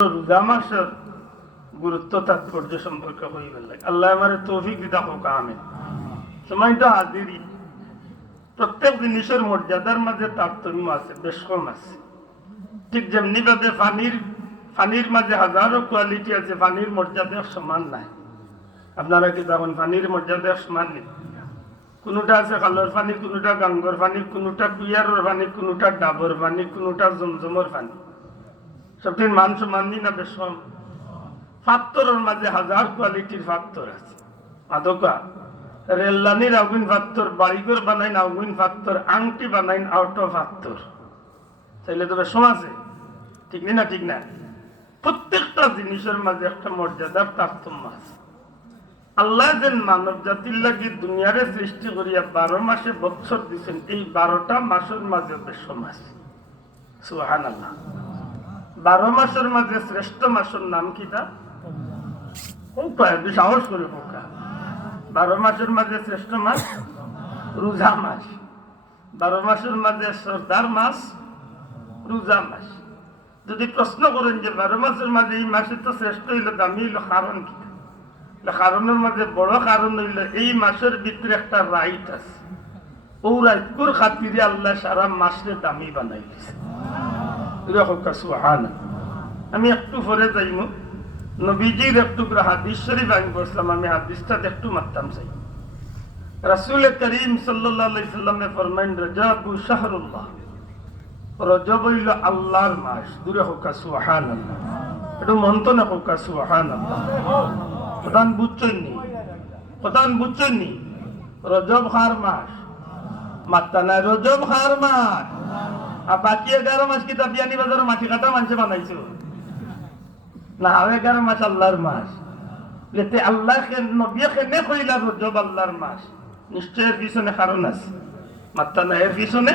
রোজা গুরুত্ব, তাৎপর্য সম্পর্কে হইবে লাগে আল্লাহ আমার তৌফিক প্রত্যেক জিনিসের মর্যাদার মাঝে তারতম্য আছে, বেশ কম আছে। ঠিক যেমনি ভাবে পানির পানির মাঝে হাজারো কোয়ালিটি আছে পানির মর্যাদা সমান নাই। আপনারা কি তখন পানির মর্যাদা সমান নেই? কোনোটা আছে খালর পানি কোনোটা গাঙ্গর পানি কোনোটা কুইয়ারের পানি কোনোটা ডাবর পানি কোনোটা জমজমর পানি সবটির মান সমান নি না বেশ কম। ফাত্তরের মাঝে হাজার কোয়ালিটির ফাত্তর আছে। মাদকা রেললানির আগুন ফাত্তর, বাড়িঘর বানাইন আগুন ফাত্তর, আংটি বানাইন, আউট ফাত্তর। তাইলে তো বেশ আছে। ঠিক না ঠিক না? প্রত্যেকটা জিনিসের মাঝে একটা মর্যাদার তারতম্য আছে। আল্লাহ যেন মানব জাতির লাগি দুনিয়ারে সৃষ্টি করিয়া বারো মাসে বছর দিচ্ছেন এই বারোটা মাসের মাঝে বেশ আছে। সুহান আল্লাহ বারো মাসের মাঝে শ্রেষ্ঠ মাসের নাম কি তা? সাহস করে পোকা বারো মাসের মাঝে শ্রেষ্ঠ মাস, রোজা মাস। বারো মাসের মাঝে সর্দার মাস, রোজা মাস। যদি প্রশ্ন করেন যে বারো মাসের মাঝে এই মাসে তো শ্রেষ্ঠ হইল দামি, হইল কারণ কি কারণের মাঝে বড় কারণ হইল এই মাসের ভিতরে একটা রাইট আছে। ও রাইটকুর খাতিরে আল্লাহ সারা মাসে দামি বানাই দিছে আমি একটু পরে যাইমু। নবীজির একটু হাদিস শরীফ আমি বসলাম আমি হাদিসটা একটু মারতাম চাই। রাসুল করিম সাল্লামে ফরমাইন, রজাবু শাহরুল্লাহ। রজব হইল আল্লাহর মাস। দূরে হোকা মন্ত না খার মাস। মাত্তা রজব খার মাস। আর বাকি এগারো মাস কি বিয়ানি বাজার মাটি কাটা মানুষে বানাইছো? না, আর এগারো মাস আল্লাহর মাস। লেতে আল্লাহ নবিয়া কেনে কইলা রজব আল্লাহর মাস? নিশ্চয় এর পিছনে কারণ আছে। মাত্তা না, এর পিছনে?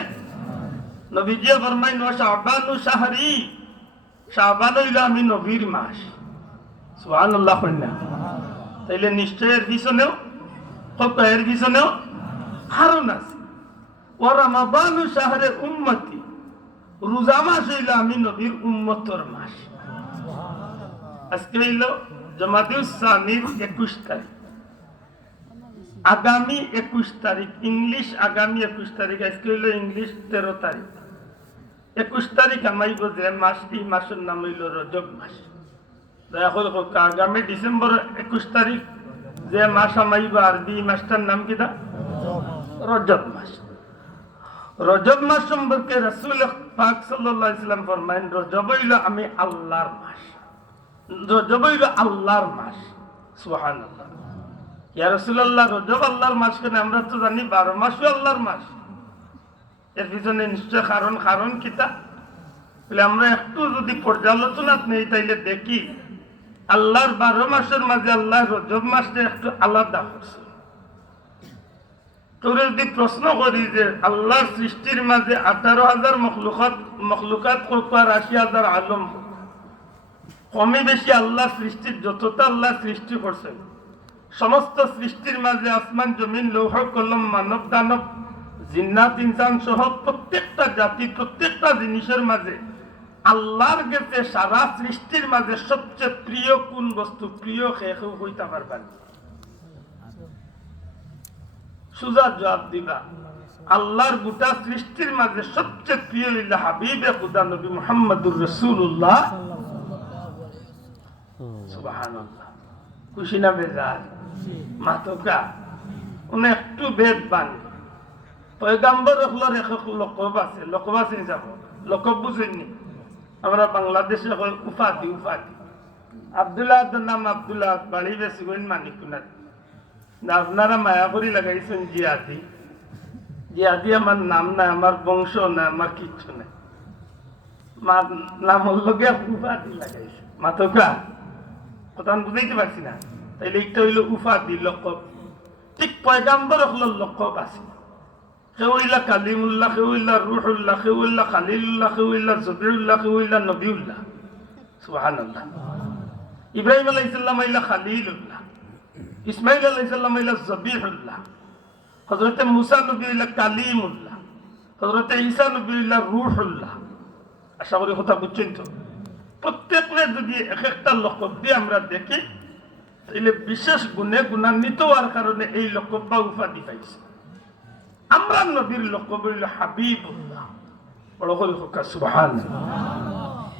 নবীজিয়া ফরমাই নো শাহবানু শাহরি শাহবান হইল আমি নবীর মাস। সুহান আল্লাহ কন্যা তাইলে নিশ্চয় এর পিছনেও? এর পিছনেও? কারণ আছে। ওরা মাবানু শাহরে উম্মতি রোজা মাস হইল আমি নবীর উম্মতর মাস। আজকে হইল জমাদিউসানির একুশ তারিখ। আগামী একুশ তারিখ, ইংলিশ আগামী একুশ তারিখ, আজকে হইল ইংলিশ তেরো তারিখ। একুশ তারিখ আমাইব যে মাস, এই মাসের নাম হইল রজব মাস। আগামী ডিসেম্বর একুশ তারিখ যে মাস আমাইব আরবি মাসটার নাম কিনা রজব মাস। রজব মাস সম্পর্কে রসুল পাক সাল্লাল্লাহু আলাইহি সাল্লাম ফরমায়েন রজব হইল আমি আল্লাহর মাস। রজব হইল আল্লাহর মাস। সুবহানাল্লাহ। ইয়া রাসূলুল্লাহ রজব আল্লাহর মাস কেন? আমরা তো জানি বারো মাসও আল্লাহর মাস। এর পিছনে নিশ্চয় কারণ কারণ কিতা বলে আমরা একটু যদি পর্যালোচনা নেই, তাইলে দেখি। আল্লাহর বারো মাসের মাঝে আল্লাহ রজব মাসটা একটু আলাদা করছে তোর যদি প্রশ্ন করি যে আল্লাহর সৃষ্টির মাঝে আঠারো হাজার মখলুকাত মখলুকাত করবার আশি হাজার আলম কমে বেশি আল্লাহ সৃষ্টির, যতটা আল্লাহ সৃষ্টি করছেন, সমস্ত সৃষ্টির মাঝে আসমান, জমিন, লৌহ, কলম, মানব, দানব, জিন্নাত, ইনসান সহ প্রত্যেকটা জাতি, প্রত্যেকটা জিনিসের মাঝে আল্লাহর গেছে সারা সৃষ্টির মাঝে সবচেয়ে প্রিয় কোন বস্তু? প্রিয় খেয়ে হইতে পারবেন। সুজা জবাব দিবা। আল্লাহর গোটা সৃষ্টির মাঝে সবচেয়ে প্রিয় হইল হাবিবে খুদা নবী মোহাম্মদুর রসুল্লাহ খুশি না বেজার? মাতকা। উনি একটু বেদ বান পয়গাম্বর হলোর এক লকব আছে লকব আছে যাব? লকব বুঝেননি আমরা বাংলাদেশে উপাধি উপাধি আব্দুল্লাহ নাম আব্দুল্লাহ, বাড়ি বেশি কইন মানিক কুনার না আপনারা মায়া করি লাগাইছেন জিয়াদি। জিয়াদি আমার নাম নাই, আমার বংশ নাই, আমার কিচ্ছু নাই। মার নাম লগে উপাধি লাগাইছে। মাতকা, কথা বুঝাইতে পারছি না। তাইলে একটা হইল উপাধি, লকব। ঠিক পয়গাম্বর হল লকব আছে। সেউল্লাহ কালিমুল্লাহ সেউল্লাহ রুহুল্লাহ সেউল্লাহ খালিলুল্লাহ সেউল্লাহ জবিউল্লাহ সেউল্লাহ নবিউল্লাহ। সুবহানাল্লাহ। ইব্রাহিম আলাইহিস সালাম আইলা খালিলুল্লাহ। ইসমাইল আলাইসাল্লাম ইলা জবিহুল্লাহ। হজরত মুসা নবী ইলা কালিমুল্লাহ। হজরত ঈসা নবী ইলা রুহুল্লাহ। আশা করি কথা বুঝছেন তো? প্রত্যেকরে যদি এক একটা লকব দিয়ে আমরা দেখি তাহলে বিশেষ গুণে গুণান্বিত হওয়ার কারণে এই লকব বা উপাধি পাইছে। আমরা নবীর লকব হইল হাবিবুল্লাহ। বড় করে সুবহান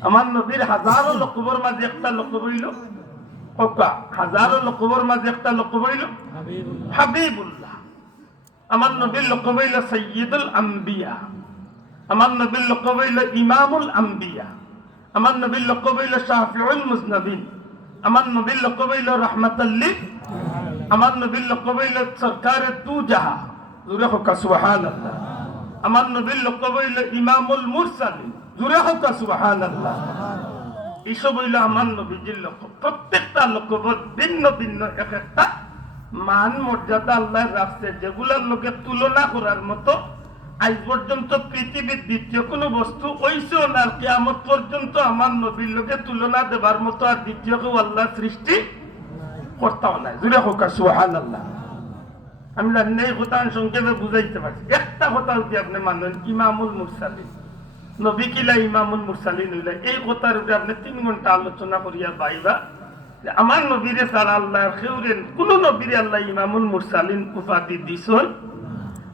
আমার নবীর হাজারো লকবর মাঝে একটা লক্ষ্য হইল হোকা হাজারো লকবর মাঝে একটা লকব হইল। হাবিবুল্লাহ। আমার নবীর লকব হইল সৈয়দুল আম্বিয়া। আমার নবীর লকব হইল ইমামুল আম্বিয়া। আমার নবীর লকব হইল শাফিউল মুজনবিন। আমার নবীর লকব হইল রহমাতাল্লিল আমার নবীর লকব হইল সরকারে তু জাহা জুরে হোকা সুবহানাল্লাহ। আমার নবীর লকব হইল ইমামুল মুরসালিন। জুরে হোকা সুবহানাল্লাহ। এইসব হইল আমার নবীজির লক্ষ্য। প্রত্যেকটা লক্ষ্য ভিন্ন ভিন্ন এক একটা। মান, মর্যাদা আল্লাহ রাখছে যেগুলার লোকে তুলনা করার মতো আজ পর্যন্ত পৃথিবীর দ্বিতীয় কোনো বস্তু ওইসেও না। কেমন পর্যন্ত আমার নবীর লোকে তুলনা দেবার মতো আর দ্বিতীয় কেউ আল্লাহ সৃষ্টি করতাম না জুড়ে হোক আল্লাহ আমি জানি এই কথা আমি সংক্ষেপে বুঝাইতে পারছি। একটা কথা যদি আপনি মানেন, ইমামুল মুরসালিন। নবী কিলা ইমামুল মুরসালিন হইলা এই কথার উপরে আপনি তিন ঘণ্টা আলোচনা করিয়া পাইবা আমার নবীরে সারা আল্লাহ খেউরেন কোন নবীরে আল্লাহ ইমামুল মুরসালিন উপাধি দিছন?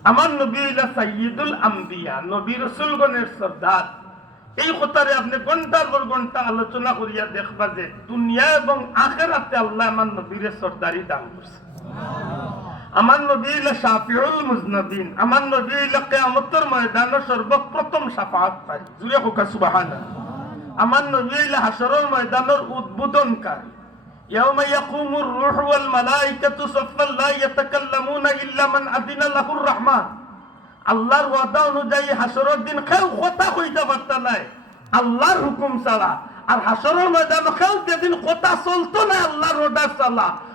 আমার নবী হইলা সাইয়দুল আম্বিয়া, নবী রসুলগণের সর্দার। এই কথারে আপনি ঘণ্টার পর ঘণ্টা আলোচনা করিয়া দেখবা যে দুনিয়া এবং আখেরাতে আল্লাহ আমার নবীরে সর্দারি দান করছে। আমার নবী হইল শাফিউল মুজনবিন আমার নবী হইল কিয়ামতের ময়দানে সর্বপ্রথম শাফাআত পাই জুরে হোক সুবহানাল্লাহ আমার নবী হইল হাসরের ময়দানের উদ্বোধনকারী يوم يقوم الروح والملائكة صفا لا يتكلمون إلا من أذن له الرحمن আল্লাহর ওয়াদা অনুযায়ী হাসরের দিন কেউ কথা কইতে পারত নাই আল্লাহর হুকুম ছাড়া আর হাসরের ময়দান কেউ যেদিন কথা চলতো না আল্লাহর অর্ডার ছাড়া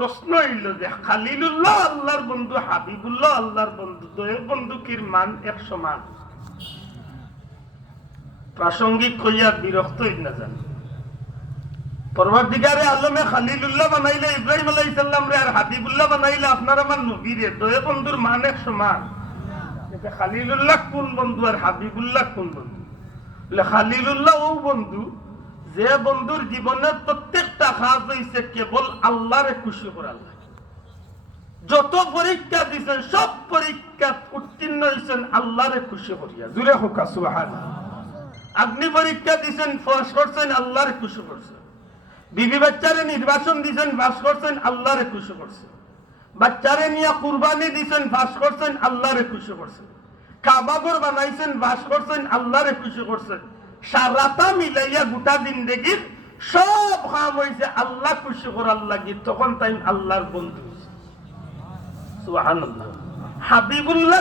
প্রশ্ন হইল যে খালিলুল্লাহ আল্লাহর বন্ধু, হাবিবুল্লাহ আল্লাহর বন্ধু দয় বন্ধু কির মান এক সমান? প্রাসঙ্গিক কইয়া বিরক্ত হই না জানি। পরবর্তীকারে আলমে খালিলুল্লাহ বানাইলে ইব্রাহিম আলাইসাল্লাম রে আর হাবিবুল্লাহ বানাইলে আপনার আমার নবীরে দয় বন্ধুর মান একশো মান এটা খালিলুল্লাহ কোন বন্ধু আর হাবিবুল্লাহ কোন বন্ধু? খালিলুল্লাহ ও বন্ধু যে বন্ধুর জীবনের প্রত্যেকটা কাজ হয়েছে কেবল আল্লাহরে খুশি করার লাগে। যত পরীক্ষা দিছেন, সব পরীক্ষা উত্তীর্ণ হয়েছেন আল্লাহরে খুশি করিয়া। জুড়ে হোক সুহান আপনি পরীক্ষা দিছেন ফাঁস করছেন, আল্লাহরে খুশি করছেন। বিবি বাচ্চারে নির্বাচন দিছেন বাস করছেন, আল্লাহরে খুশি করছেন। বাচ্চারে নিয়ে কুরবানি দিছেন বাস করছেন, আল্লাহরে খুশি করছেন। কাবাগর বানাইছেন বাস করছেন, আল্লাহরে খুশি করছেন। সারাটা মিলাইয়া গোটা জিন্দগির সব কাম হয়েছে আল্লাহ খুশি করার লাগি, তখন তাই আল্লাহর বন্ধু। হাবিবুল্লাহ